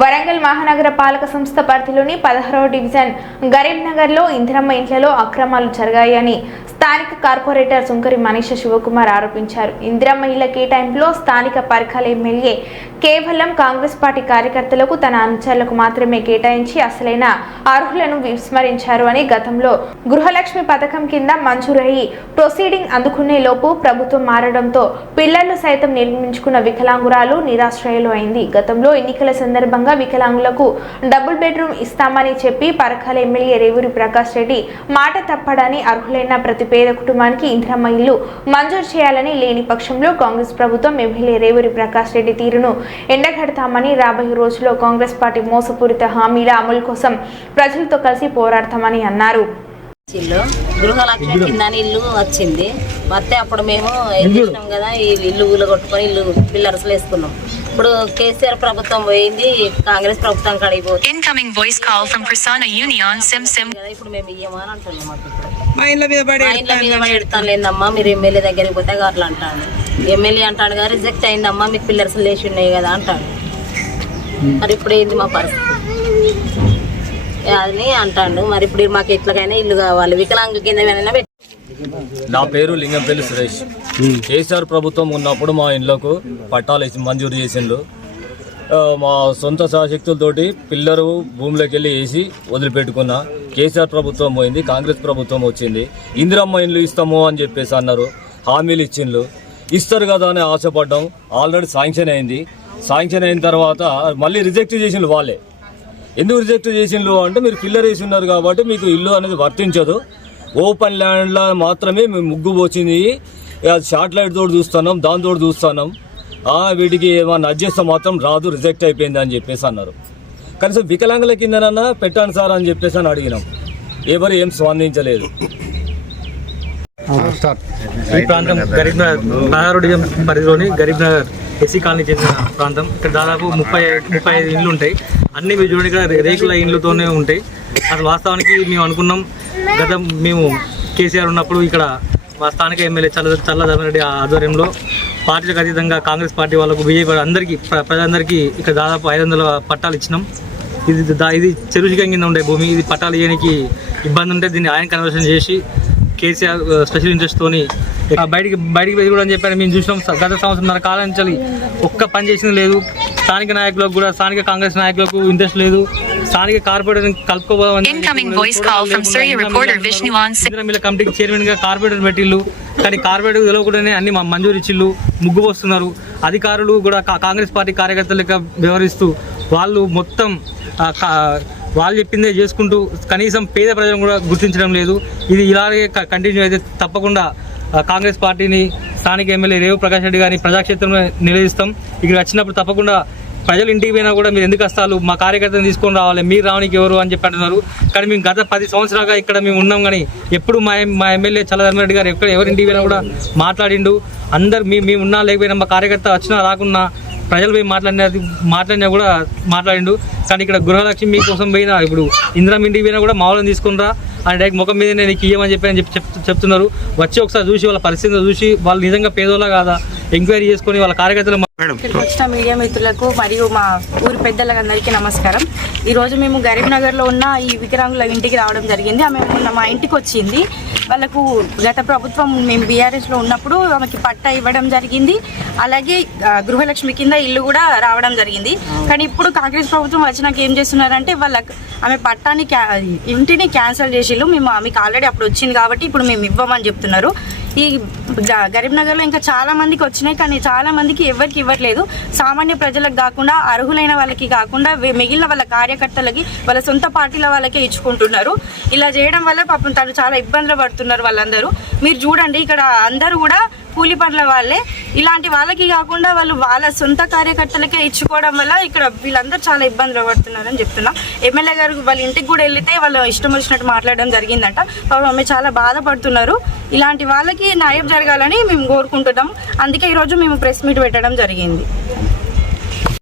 వరంగల్ మహానగర పాలక సంస్థ పరిధిలోని 16వ డివిజన్ గరీబ్ నగర్లో ఇందిరమ్మ ఇంట్లలో అక్రమాలు జరిగాయని స్థానిక కార్పొరేటర్ సుంకరి మనీష శివకుమార్ ఆరోపించారు. ఇందిరమ్మ ఇళ్ల కేటాయింపులో స్థానిక పర్కాల ఎమ్మెల్యే కేవలం కాంగ్రెస్ పార్టీ కార్యకర్తలకు తన అనుచరులకు మాత్రమే కేటాయించి అసలైన అర్హులను విస్మరించారు అని గతంలో గృహలక్ష్మి పథకం కింద మంజూరయ్యి ప్రొసీడింగ్ అందుకునే లోపు ప్రభుత్వం మారడంతో పిల్లర్లు సైతం నిర్మించుకున్న వికలాంగురాలు నిరాశ్రయులు అయింది. గతంలో ఎన్నికల సందర్భంగా వికలాంగులకు డబుల్ బెడ్రూమ్ ఇస్తామని చెప్పి పరకాల ఎమ్మెల్యే రేవూరి ప్రకాష్ రెడ్డి మాట తప్పడని అర్హులైన ప్రతి పేద కుటుంబానికి ఇందిరమ్మ ఇల్లు మంజూరు చేయాలని లేని పక్షంలో కాంగ్రెస్ ప్రభుత్వం ఎమ్మెల్యే రేవూరి ప్రకాష్ రెడ్డి తీరును ఎండగడతామని రాబోయే రోజుల్లో కాంగ్రెస్ పార్టీ మోసపూరిత హామీల అమలు కోసం ప్రజలతో కలిసి పోరాడతామని అన్నారు. గృహలక్ష్మి కింద ఇల్లు వచ్చింది వస్తే అప్పుడు మేము ఏం చేసినాం కదా, ఈ ఇల్లు ఊళ్ళో కొట్టుకొని ఇల్లు పిల్లర్స్ వేసుకున్నాం. ఇప్పుడు కేసీఆర్ ప్రభుత్వం పోయింది, కాంగ్రెస్ ప్రభుత్వం కడిగిపోతుంది. ఇప్పుడు మేము ఇయ్యమని అంటున్నాం. మా ఇంట్లో మీద పడి ఎడతాను లేదమ్మా, మీరు ఎమ్మెల్యే దగ్గరికి పోతే అట్లా అంటాను. ఎమ్మెల్యే అంటాడు కదా, రిజెక్ట్ అయిందమ్మా, మీకు పిల్లర్స్ లేచి ఉన్నాయి కదా అంటాడు. మరి ఇప్పుడు ఏంది మా పరిస్థితి అని అంటాడు. మరి ఇప్పుడు మాకు ఎట్లకైనా ఇల్లు కావాలి, వికలాంగ కింద. నా పేరు లింగంపల్లి సురేష్. కేసీఆర్ ప్రభుత్వం ఉన్నప్పుడు మా ఇండ్లకు పట్టాలు మంజూరు చేసిండ్రు. మా సొంత సహశక్తులతోటి పిల్లరు భూమిలోకి వెళ్ళి వేసి వదిలిపెట్టుకున్నా. కేసీఆర్ ప్రభుత్వం పోయింది, కాంగ్రెస్ ప్రభుత్వం వచ్చింది. ఇందిరమ్మ ఇండ్లు ఇస్తాము అని చెప్పేసి అన్నారు, హామీలు ఇచ్చిండ్రు. ఇస్తారు కదా అని ఆశపడ్డాం. ఆల్రెడీ శాంక్షన్ అయింది. శాంక్షన్ అయిన తర్వాత మళ్ళీ రిజెక్ట్ చేసిండ్రు. వాళ్ళే ఎందుకు రిజెక్ట్ చేసిండ్రు అంటే, మీరు పిల్లర్ వేసి ఉన్నారు కాబట్టి మీకు ఇల్లు అనేది వర్తించదు, ఓపెన్ ల్యాండ్లో మాత్రమే మేము ముగ్గు పోచింది, శాటిలైట్ తోటి చూస్తున్నాం, దాంతో చూస్తున్నాం, వీటికి ఏమన్నా అడ్జస్ట్ మాత్రం రాదు, రిజెక్ట్ అయిపోయింది అని చెప్పేసి అన్నారు. కనీసం వికలాంగుల కిందనన్నా పెట్టండి సార్ అని చెప్పేసి అని అడిగినాం. ఎవరు ఏం స్పందించలేదు. ఈ ప్రాంతం గరీబ్ నగర్ 16వ డివిజన్ పరిధిలోని గరీబ్ నగర్ ఎస్సీ కాలనీ చెందిన ప్రాంతం. ఇక్కడ దాదాపు 35 ఇండ్లు ఉంటాయి. అన్ని మీరు చూడండి, ఇక్కడ రేకుల ఇండ్లతోనే ఉంటాయి. అసలు వాస్తవానికి మేము అనుకున్నాం, మేము కేసీఆర్ ఉన్నప్పుడు ఇక్కడ మా స్థానిక ఎమ్మెల్యే చల్లధర్మారెడ్డి ఆధ్వర్యంలో పార్టీలకు అతీతంగా కాంగ్రెస్ పార్టీ వాళ్ళకు, బీజేపీ అందరికీ, ప్రజలందరికీ ఇక్కడ దాదాపు 500 పట్టాలు ఇచ్చినాం. ఇది చెరువుగా కింద ఉండే భూమి. ఇది పట్టాలు ఇవ్వడానికి ఇబ్బంది ఉంటే దీన్ని ఆయన కన్వర్షన్ చేసి కేసీఆర్ స్పెషల్ ఇంట్రెస్ట్తోని బయటికి వెళ్ళి కూడా అని చెప్పారు. మేము చూసినాం, గత సంవత్సరంన్నర కాలం నుంచి ఒక్క పని చేసింది లేదు. స్థానిక నాయకులకు కూడా, స్థానిక కాంగ్రెస్ నాయకులకు ఇంట్రెస్ట్ లేదు. స్థానిక కార్పొరేటర్ కలుపుకోవాలని కమిటీకి చైర్మన్ గా కార్పొరేటర్ పెట్టిళ్ళు. కానీ కార్పొరేటర్ తెలియకుండానే అన్ని మంజూరు ఇచ్చిళ్ళు, ముగ్గు వస్తున్నారు. అధికారులు కూడా కాంగ్రెస్ పార్టీ కార్యకర్తలు లెక్క వ్యవహరిస్తూ వాళ్ళు మొత్తం వాళ్ళు చెప్పిందే చేసుకుంటూ కనీసం పేద ప్రజలను కూడా గుర్తించడం లేదు. ఇది ఇలాగే కంటిన్యూ అయితే తప్పకుండా కాంగ్రెస్ పార్టీని, స్థానిక ఎమ్మెల్యే రేవు ప్రకాష్ రెడ్డి గారిని ప్రజాక్షేత్రంలో నిలదీస్తాం. ఇక్కడ వచ్చినప్పుడు తప్పకుండా ప్రజలు ఇంటికి పోయినా కూడా మీరు ఎందుకు వస్తారు, మా కార్యకర్తను తీసుకొని రావాలి, మీరు రావడానికి ఎవరు అని చెప్పి అంటున్నారు. కానీ మేము గత 10 సంవత్సరాలుగా ఇక్కడ మేము ఉన్నాం, కానీ ఎప్పుడు మా ఎమ్మెల్యే చల్లధర్మారెడ్డి గారు ఎవరింటికి పోయినా కూడా మాట్లాడిండు. అందరు మేము ఉన్నా లేకపోయినా, మా కార్యకర్త వచ్చినా రాకున్నా ప్రజలు పోయి మాట్లాడినా కూడా మాట్లాడిండు. కానీ ఇక్కడ గృహలక్ష్మి మీకోసం పోయినా, ఇప్పుడు ఇందిరమ్మ ఇంటికి పోయినా కూడా మామూలు తీసుకుని రా అని డైరెక్ట్ ముఖం మీదనే నీకు ఇవ్వమని చెప్తున్నారు. వచ్చి ఒకసారి చూసి వాళ్ళ పరిస్థితిని చూసి వాళ్ళు నిజంగా పేదోళ్ళ కాదా ఎంక్వైరీ చేసుకొని వాళ్ళ కార్యకర్తలు. వచ్చిన మీడియా మిత్రులకు మరియు మా ఊరి పెద్దలందరికీ నమస్కారం. ఈరోజు మేము గరీబ్ నగర్లో ఉన్న ఈ వికలాంగుల ఇంటికి రావడం జరిగింది. ఆమె మా ఇంటికి వచ్చింది. వాళ్ళకు గత ప్రభుత్వం మేము బీఆర్ఎస్లో ఉన్నప్పుడు ఆమెకి పట్టా ఇవ్వడం జరిగింది. అలాగే గృహలక్ష్మి కింద ఇల్లు కూడా రావడం జరిగింది. కానీ ఇప్పుడు కాంగ్రెస్ ప్రభుత్వం వచ్చినాక ఏం చేస్తున్నారంటే, ఆమె పట్టాని ఇంటిని క్యాన్సిల్ చేసిళ్ళు. మేము ఆమెకు ఆల్రెడీ అప్పుడు వచ్చింది కాబట్టి ఇప్పుడు మేము ఇవ్వమని చెప్తున్నారు. ఈ గరీబ్ నగర్లో ఇంకా చాలా మందికి వచ్చినాయి, కానీ చాలా మందికి ఎవరికి ఇవ్వట్లేదు. సామాన్య ప్రజలకు కాకుండా, అర్హులైన వాళ్ళకి కాకుండా మిగిలిన వాళ్ళ కార్యకర్తలకి, వాళ్ళ సొంత పార్టీల వాళ్ళకే ఇచ్చుకుంటున్నారు. ఇలా చేయడం వల్ల పాపం తను చాలా ఇబ్బందులు పడుతున్నారు వాళ్ళందరూ. మీరు చూడండి, ఇక్కడ అందరూ కూడా కూలి పనుల వాళ్ళే. ఇలాంటి వాళ్ళకి కాకుండా వాళ్ళు వాళ్ళ సొంత కార్యకర్తలకే ఇచ్చుకోవడం వల్ల ఇక్కడ వీళ్ళందరూ చాలా ఇబ్బందులు పడుతున్నారని చెప్తున్నాం. ఎమ్మెల్యే గారు వాళ్ళ ఇంటికి కూడా వెళ్తే వాళ్ళు ఇష్టం వచ్చినట్టు మాట్లాడడం జరిగిందంట. ఆమె చాలా బాధపడుతున్నారు. ఇలాంటి వాళ్ళకి న్యాయం జరగాలని మేము కోరుకుంటున్నాం. అందుకే ఈరోజు మేము ప్రెస్ మీట్ పెట్టడం జరిగింది.